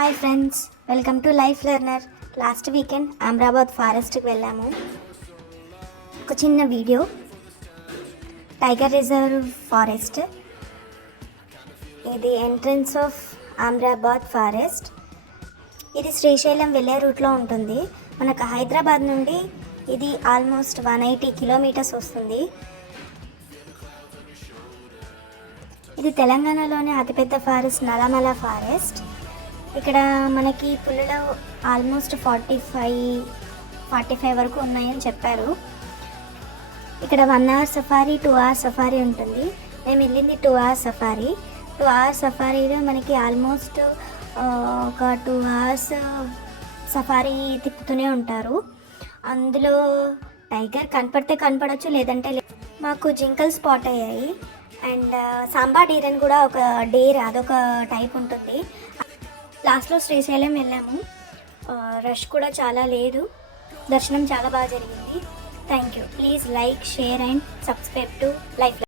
Hi friends, welcome to life learner. Last weekend Amrabad ఫారెస్ట్కి వెళ్ళాము. ఒక చిన్న వీడియో. టైగర్ రిజర్వ్ ఫారెస్ట్, ఇది ఎంట్రన్స్ ఆఫ్ అమ్రాబాద్ ఫారెస్ట్. ఇది శ్రీశైలం వెళ్ళే రూట్లో ఉంటుంది. మనకు హైదరాబాద్ నుండి ఇది ఆల్మోస్ట్ 180 కిలోమీటర్స్ వస్తుంది. ఇది తెలంగాణలోనే అతిపెద్ద ఫారెస్ట్ నల్లమల ఫారెస్ట్. ఇక్కడ మనకి పులులు ఆల్మోస్ట్ 45 వరకు ఉన్నాయని చెప్పారు. ఇక్కడ 1 అవర్ సఫారీ, 2 అవర్స్ సఫారీ ఉంటుంది. మేము వెళ్ళింది 2 అవర్స్ సఫారీ. 2 అవర్స్ సఫారీలో మనకి ఆల్మోస్ట్ ఒక 2 అవర్స్ సఫారీ తిప్పుతూనే ఉంటారు. అందులో టైగర్ కనపడితే కనపడవచ్చు, లేదంటే మాకు జింకల్ స్పాట్ అయ్యాయి. అండ్ సాంబా డీర్ అని కూడా ఒక డేర్, అదొక టైప్ ఉంటుంది. లాస్ట్లో శ్రీశైలం వెళ్ళాము. రష్ కూడా చాలా లేదు. దర్శనం చాలా బాగా జరిగింది. Thank you. Please like, share and subscribe to life.